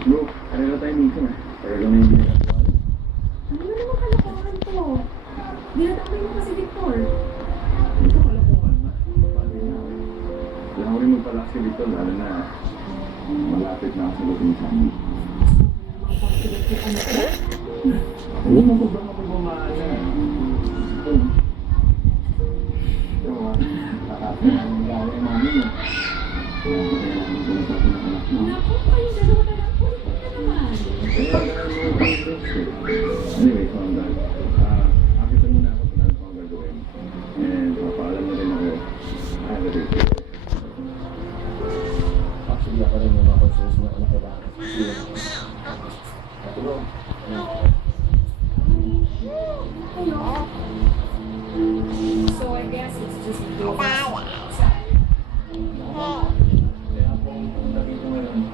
Bro, kanina tayo minsan eh. Talaga may ginagawa. Ano na naman kalokohan to? Dinadamay mo kasi Victor. Ito kalokohan na. Bagay na ako. Kailangan ko rin magpalak si Victor, lalo na malapit na ako sa loob sa amin. Hindi mo ba ako bumaala? Ito. Ito ah. Nakakasama ng gawin ng mami mo. Kaya ko rin ang gusto sa akin ng anak mo. Naku, kayong dalawa na lang. Kulit na naman. Anyway, so ang dahil. Akita muna ako kung ano ang gagawin. And papaalam na rin ako. I have a date. Actually, ako rin yung mga concerns na kailangan. Matulog. So I guess it's just both outside. Kaya kung nandito ngayon,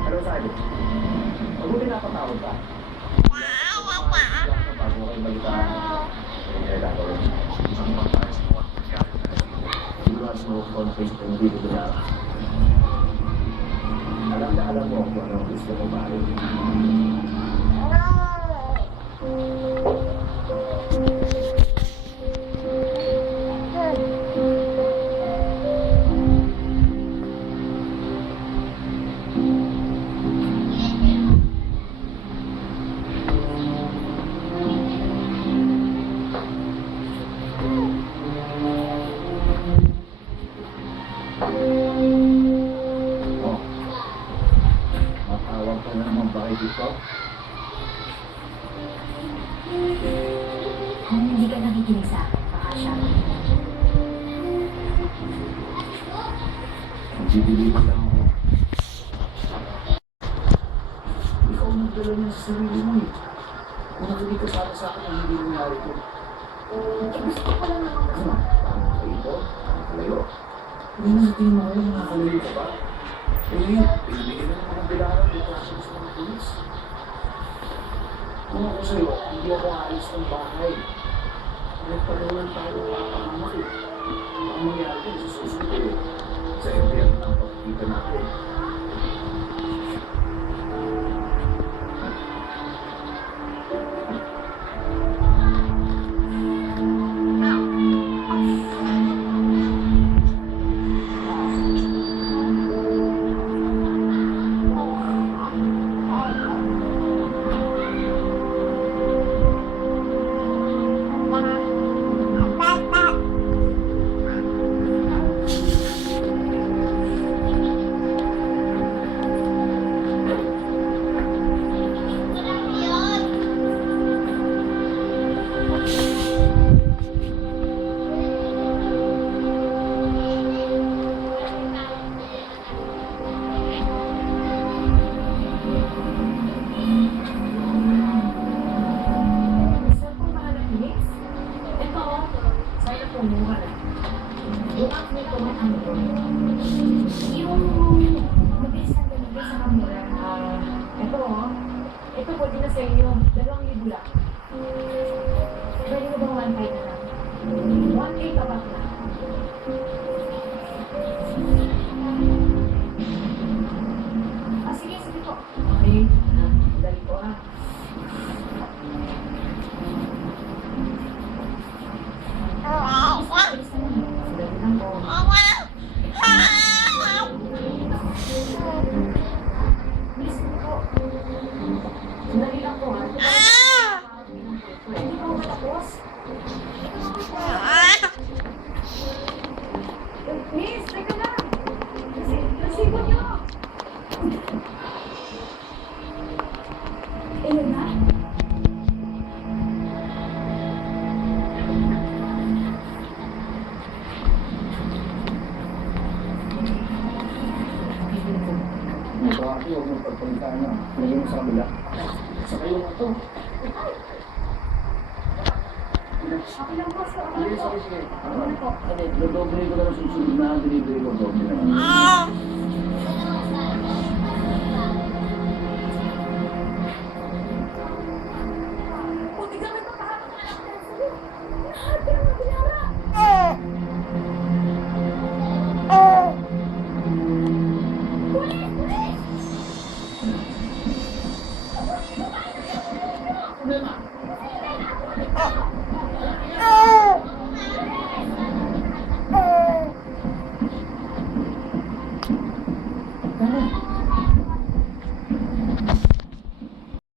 ano sabi? Mabuti na patawag ka. Bago kayo balita. Kaya gagawin. Sigurado mo conflict na hindi ko na. Alam mo kung ano gusto mo ba? Oh, matawag ka na naman ba dito? Kung hindi ka nakikinig sa akin, baka siya. Nagbibiliban lang ako. Ikaw ang nagdala niya sa sarili mo eh. Kung nakikita ka sana sa akin ang hindi nangyari ko. Gusto ko lang naman kasi. Ano? Parang kayo? Parang kalayo? Hindi na sa tingin mo kayo, nakakalayo ka ba? Eh ngayon, pinibigyan na naman ang bilangan dito sa gusto ng pulis. Kung ako sa'yo, hindi ako aalis ng bahay. Nagpalawalan tayo ng papangamak eh. Ang mangyari din sa susunod eh. Sa FBR na ang pagkikita natin. Ito pwede na sa inyo. 2,000 lang. Pwede mo bang 1,500 na lang? 1,800 abak na. Sige, sige po. Okay. Dali po ha. Dali lang po. Please po. Dali lang po ha. Hindi po matapos. Please, teka lang. Resibo nyo. Ayun na. pagpalitaan niya. Pwede mo sa kabila. Sa kayo nga to. Okay lang po, sir. Sige, sige, sige. Ano na po? Dodoble ko na lang susunod na delivery ko. Doble na lang.